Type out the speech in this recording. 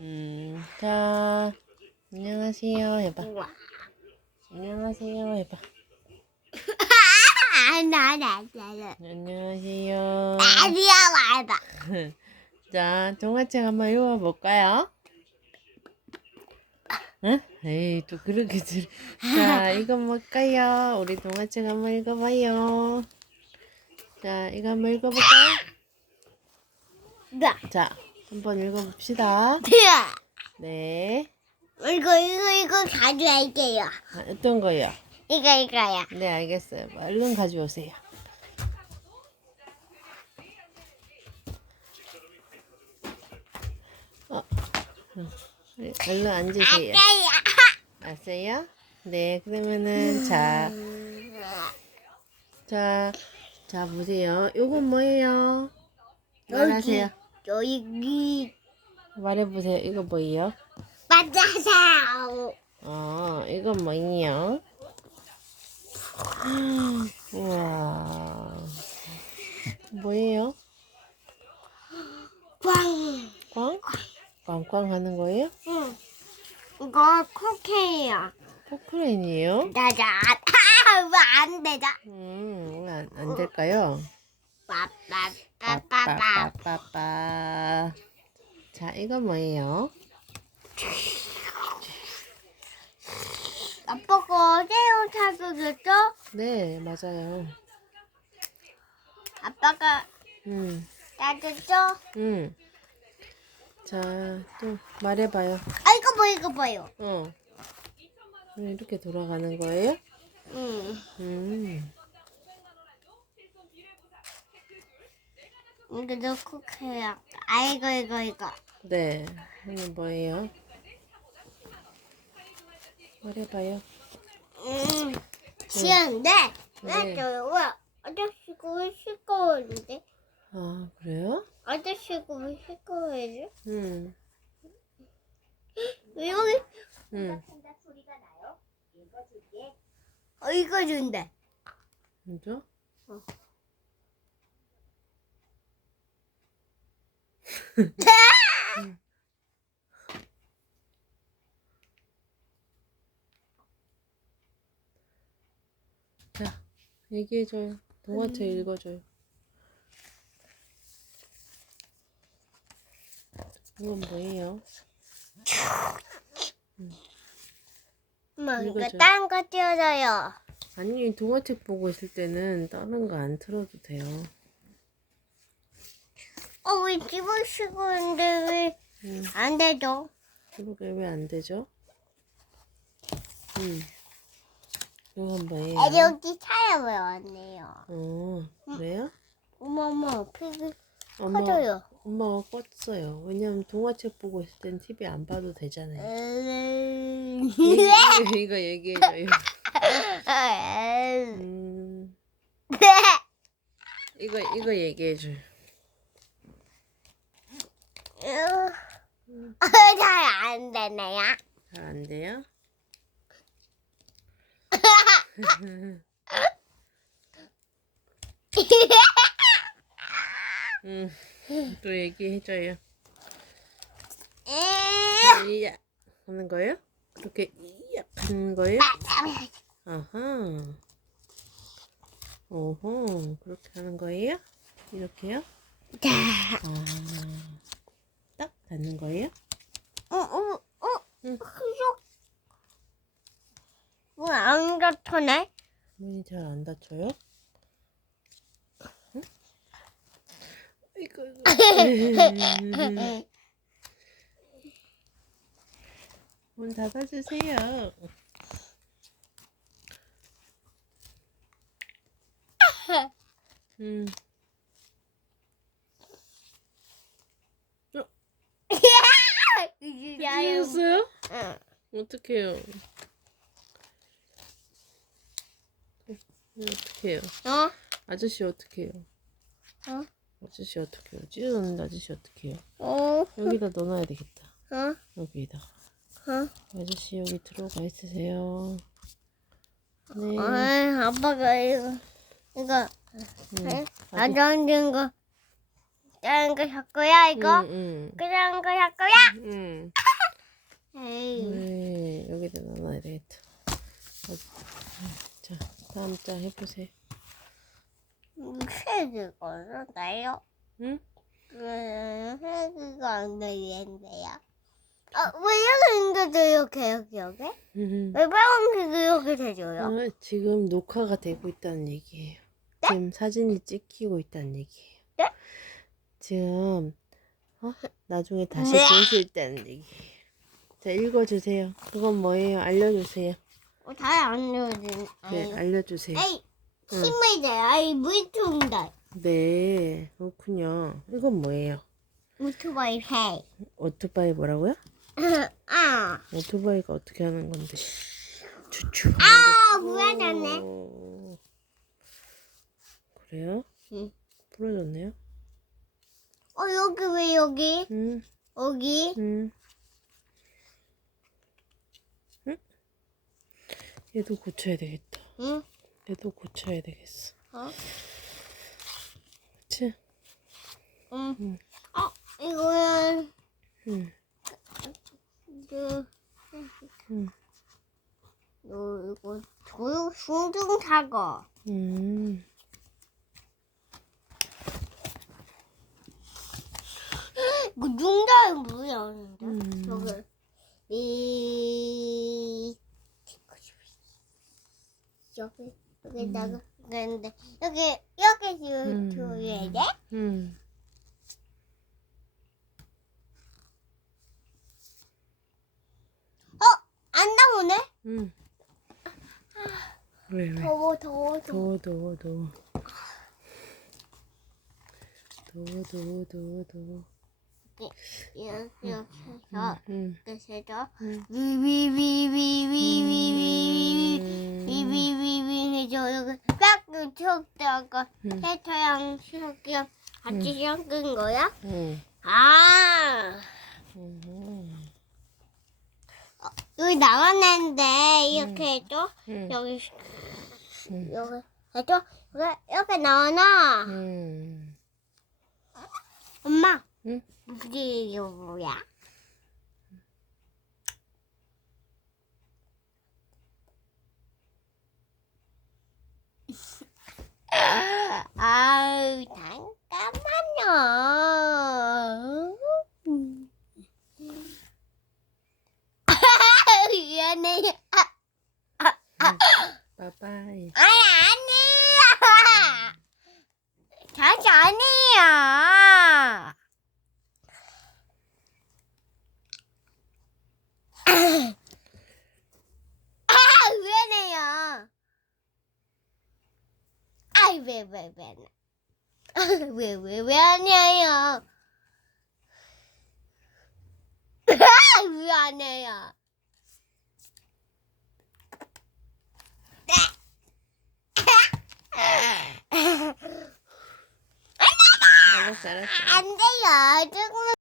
음, 자, 안녕하세요 해봐. 우와. 안녕하세요 해봐. 아, 나, 나, 나, 나. 안녕하세요. 아니야, 말봐. 자, 동화책 한번 읽어볼까요? 응? 에이, 또 그렇게 들. 자, 이거 뭘까요? 우리 동화책 한번 읽어봐요. 자, 이거 한번 읽어볼까요? 나. 자, 한번 읽어봅시다. 네. 이거, 이거, 이거 가져갈게요. 아, 어떤 거요? 이거, 이거요. 네, 알겠어요. 뭐, 얼른 가져오세요. 어, 어, 얼른 앉으세요. 알았어요? 네, 그러면은, 자, 자, 자, 보세요. 요건 뭐예요? 말하세요. 여기, 말해보세요. 이거 뭐예요? 맞아서. 어, 이건 뭐예요? 우와. 뭐예요? 꽝. 꽝? 꽝꽝 하는 거예요? 응. 이거 쿠키야. 포크레인이에요? 짜잔. 아, 왜안 되죠? 음, 왜 안, 안 될까요? 빠빠빠빠빠. 빠빠빠빠빠. 자, 이거 뭐예요? 아빠가 새우 사주겠죠? 네, 맞아요. 아빠가 음, 사줬죠? 음. 자, 또 말해봐요. 아, 이거 뭐, 이거 뭐요? 어. 이렇게 돌아가는 거예요? 응. 음. 이거 쿠키야. 아, 이거, 이거, 이거. 네. 이거 뭐예요? 말해봐요. 음. 쉬운데? 네. 왜 저요? 왜 아저씨가 왜 시끄러운데? 아, 그래요? 아저씨가 왜 시끄러워지? 음, 왜 여기? 음. 어, 이거 준대. 진짜? 자, 얘기해줘요. 동화책 읽어줘요. 이건 뭐예요? 엄마, 이거 읽어줘요. 딴거 띄워줘요. 아니, 동화책 보고 있을 때는 다른 거 안 틀어도 돼요. 어, 왜 집을 쉬고 있는데 음, 왜 안 되죠? 그러게 왜 안 되죠? 음, 이건 뭐예요? 아, 여기 차에 왜 왔네요? 어, 그래요? 어머, 어머, 피기 엄마, 커져요. 엄마가 껐어요. 왜냐면 동화책 보고 있을 땐 TV 안 봐도 되잖아요. 음. 얘기, 이거 얘기해줘요. 음, 이거, 이거 얘기해줘요. 잘안 되네요. 잘 안 돼요? 음, 또 얘기해줘요. 이야 하는 거예요? 그렇게 이야 하는 거예요? 아하. 오호, 그렇게 하는 거예요? 이렇게요? 아, 딱 닿는 거예요? 어, 어, 어, 응. 왜안 같아네? 문이 잘 안 닫혀요? 응? 문 닫아주세요. 음, 찢었어요? 응. 어떡해요? 어떡해요? 어? 아저씨 어떡해요? 어? 아저씨 어떡해요? 찢어졌는데 아저씨 어떡해요? 어? 여기다 넣어놔야 되겠다. 어? 여기다. 어? 아저씨 여기 들어가 있으세요. 네. 아, 아빠가 이거 이거 음, 네? 아저, 나던진 거 그런 거 샀고요 이거 응, 그런 거 샀고요 응. 에이 네, 여기다 넣어놔야 되겠다. 어, 자, 다음 장 해보세요. 색이 걸었나요? 응? 음, 색이가 안 되겠는데요 아, 왜 이렇게 생겨져 이렇게 여기 여기? 음. 왜 빨간색이 이렇게 되줘요? 어, 지금 녹화가 되고 있다는 얘기예요. 지금 사진이 찍히고 있다는 얘기예요. 네? 지금 어? 나중에 다시 네. 보실 때는 얘기예요. 자, 읽어주세요. 그건 뭐예요? 알려주세요. 어, 잘안 넣어진 네, 알려주세요. 에이 힘을 내 아이 물통다 네, 그렇군요. 이건 뭐예요? 오토바이 해 오토바이 뭐라고요? 아, 오토바이가 어떻게 하는 건데? 추추. 아, 부러졌네. 오. 그래요? 응. 부러졌네요. 어, 여기 왜 여기? 응, 여기? 응. 응? 얘도 고쳐야 되겠다. 응? 얘도 고쳐야 되겠어. 어? 그치? 응. 응. 어, 이거는, 응, 그, 응. 너 이거 숭둥 사과. 음. 이거 중자에 뭐였는데? 음. 저기, 이, 여기, 여기다가, 그런데, 여기, 여기 지금 음. 조여야 돼? 음. 어? 안 나오네? 음. 왜, 왜? 더워, 더워. 더워, 더워, 더워. 더워, 더워, 더워, 더워. 이렇게, 이렇게 해서, 응, 이렇게 해서, 응. 위위위위위위위위위위위위위 해서 여기 딱 응. 해터랑 시럽이랑 같이 섞은 거야? 응. 아 응. 여기 나왔는데 이렇게 해줘 응. 여기 응. 여기 해줘 이렇게 이렇게 나와나 응. 엄마 응? 이게 이거 뭐야? 아유 잠깐만요. 미안해요. 빠빠이. 아니 아니야. 다시 아니야. 아 미안해요. 아이 왜 왜 왜? 왜 왜 왜 아니에요? 왜안 해요? 알았어, 알았어. 안 돼요. 조금